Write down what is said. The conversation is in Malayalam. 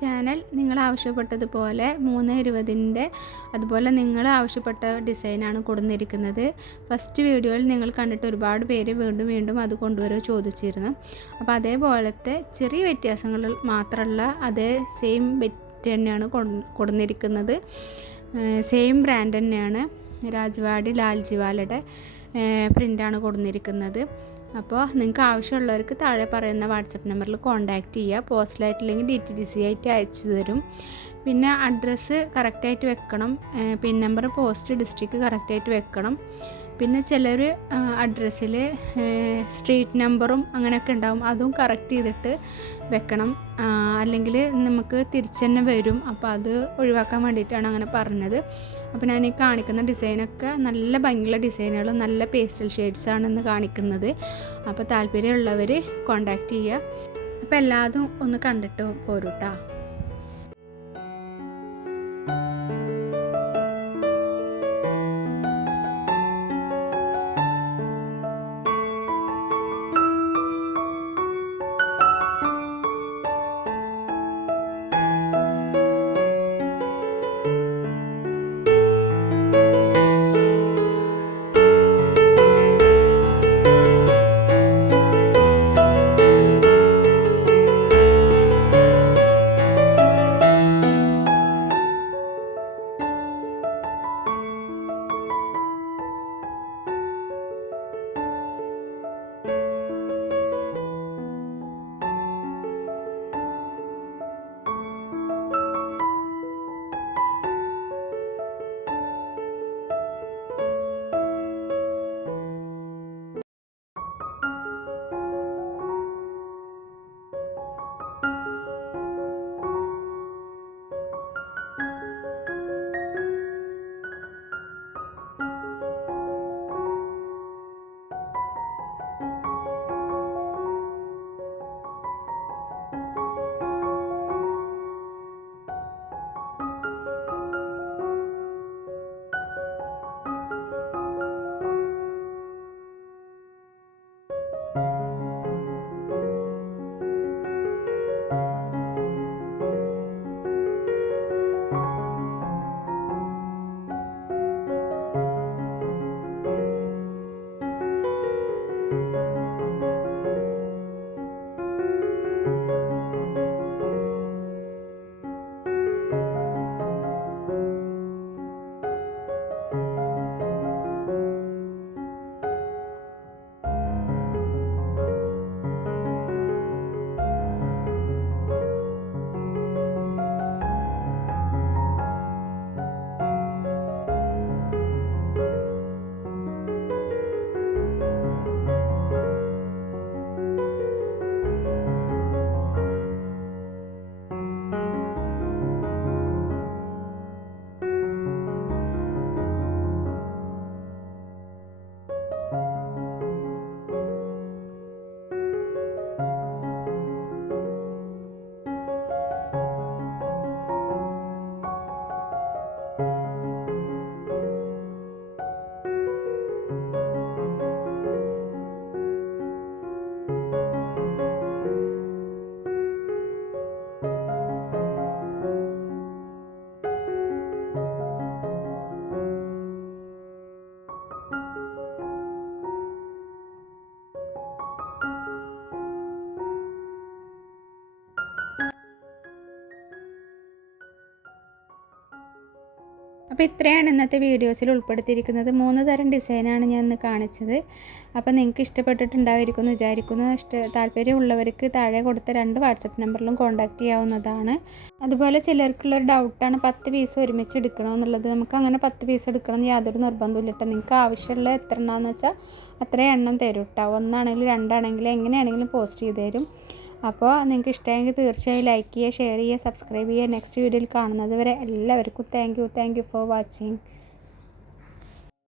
ചാനൽ നിങ്ങൾ ആവശ്യപ്പെട്ടതുപോലെ 320ൻ്റെ അതുപോലെ നിങ്ങൾ ആവശ്യപ്പെട്ട ഡിസൈനാണ് കൊടുത്തിരിക്കുന്നത്. ഫസ്റ്റ് വീഡിയോയിൽ നിങ്ങൾ കണ്ടിട്ട് ഒരുപാട് പേര് വീണ്ടും അത് കൊണ്ടുവരുമോ ചോദിച്ചിരുന്നു. അപ്പോൾ അതേപോലത്തെ ചെറിയ വ്യത്യാസങ്ങൾ മാത്രമുള്ള അതേ സെയിം ബെറ്റ് തന്നെയാണ് കൊടുത്തിരിക്കുന്നത്. സെയിം ബ്രാൻഡ് തന്നെയാണ്. രാജ്വാടി ലാൽജിവാലയുടെ പ്രിൻ്റാണ് കൊടുത്തിരിക്കുന്നത്. അപ്പോൾ നിങ്ങൾക്ക് ആവശ്യമുള്ളവർക്ക് താഴെ പറയുന്ന വാട്സപ്പ് നമ്പറിൽ കോൺടാക്റ്റ് ചെയ്യുക. പോസ്റ്റലായിട്ടില്ലെങ്കിൽ DTDC ആയിട്ട് അയച്ചു തരും. പിന്നെ അഡ്രസ്സ് കറക്റ്റായിട്ട് വെക്കണം. പിൻ നമ്പർ, പോസ്റ്റ്, ഡിസ്ട്രിക്റ്റ് കറക്റ്റായിട്ട് വെക്കണം. പിന്നെ ചിലർ അഡ്രസ്സിൽ സ്ട്രീറ്റ് നമ്പറും അങ്ങനെയൊക്കെ ഉണ്ടാവും, അതും കറക്റ്റ് ചെയ്തിട്ട് വെക്കണം. അല്ലെങ്കിൽ നമുക്ക് തിരിച്ചു തന്നെ വരും. അപ്പോൾ അത് ഒഴിവാക്കാൻ വേണ്ടിയിട്ടാണ് അങ്ങനെ പറഞ്ഞത്. അപ്പോൾ ഞാൻ ഈ കാണിക്കുന്ന ഡിസൈനൊക്കെ നല്ല ഭംഗിയുള്ള ഡിസൈനുകളും നല്ല പേസ്റ്റൽ ഷെയ്ഡ്സാണെന്ന് കാണിക്കുന്നത്. അപ്പോൾ താല്പര്യമുള്ളവർ കോൺടാക്റ്റ് ചെയ്യുക. അപ്പോൾ എല്ലാതും ഒന്ന് കണ്ടിട്ട് പോരൂട്ടാ. അപ്പോൾ ഇത്രയാണ് ഇന്നത്തെ വീഡിയോസിൽ ഉൾപ്പെടുത്തിയിരിക്കുന്നത്. 3 തരം ഡിസൈനാണ് ഞാൻ ഇന്ന് കാണിച്ചത്. അപ്പോൾ നിങ്ങൾക്ക് ഇഷ്ടപ്പെട്ടിട്ടുണ്ടായിരിക്കുമെന്ന് വിചാരിക്കുന്നു. താല്പര്യമുള്ളവർക്ക് താഴെ കൊടുത്ത 2 വാട്സപ്പ് നമ്പറിലും കോൺടാക്റ്റ് ചെയ്യാവുന്നതാണ്. അതുപോലെ ചിലർക്കുള്ളൊരു ഡൗട്ടാണ് 10 പീസ് ഒരുമിച്ച് എടുക്കണമെന്നുള്ളത്. നമുക്ക് അങ്ങനെ 10 പീസ് എടുക്കണം എന്ന് യാതൊരു നിർബന്ധമില്ല കേട്ടോ. നിങ്ങൾക്ക് ആവശ്യമുള്ള എത്ര എണ്ണമാണെന്ന് വെച്ചാൽ അത്രയും എണ്ണം തരും കേട്ടോ. 1 ആണെങ്കിലും 2 ആണെങ്കിലും എങ്ങനെയാണെങ്കിലും പോസ്റ്റ് ചെയ്ത് തരും. അപ്പോൾ നിങ്ങൾക്ക് ഇഷ്ടമെങ്കിൽ തീർച്ചയായും ലൈക്ക് ചെയ്യുക, ഷെയർ ചെയ്യുക, സബ്സ്ക്രൈബ് ചെയ്യുക. നെക്സ്റ്റ് വീഡിയോയിൽ കാണുന്നത് വരെ എല്ലാവർക്കും താങ്ക് യു ഫോർ വാച്ചിങ്.